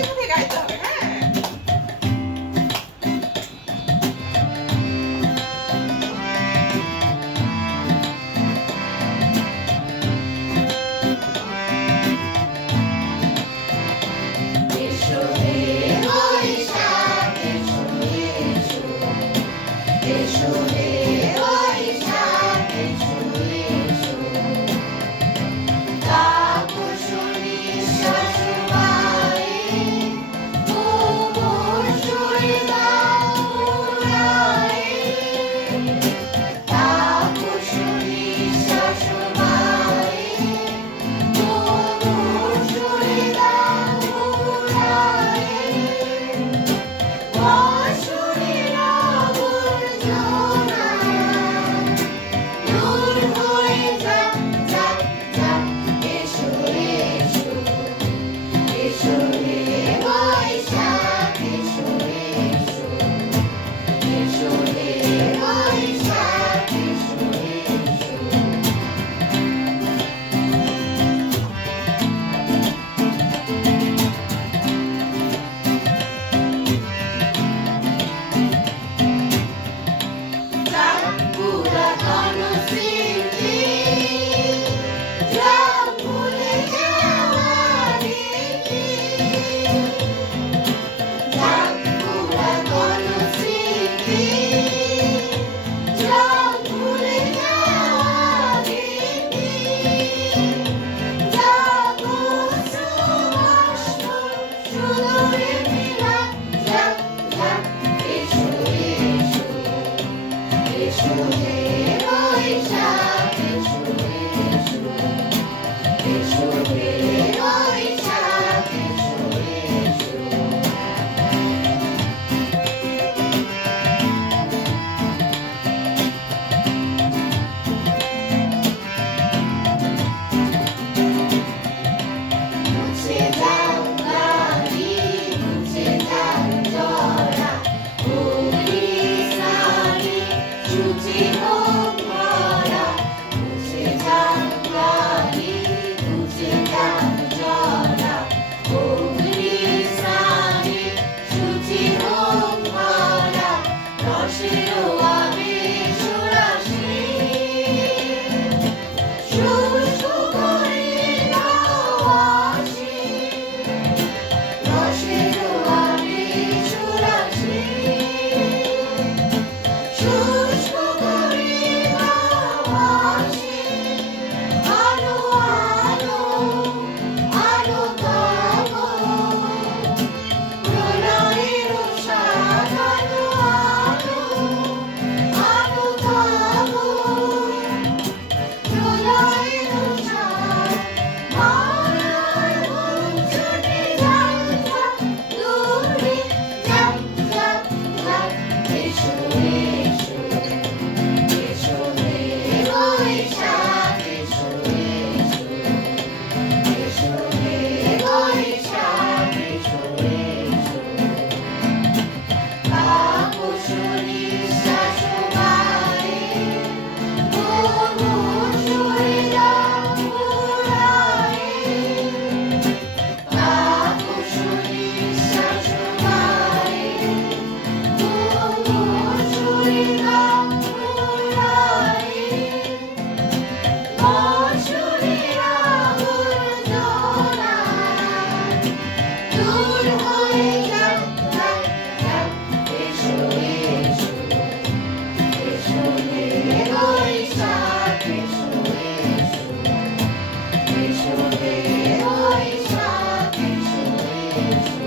deixa eu pegar então. Oh. রসের Thank you.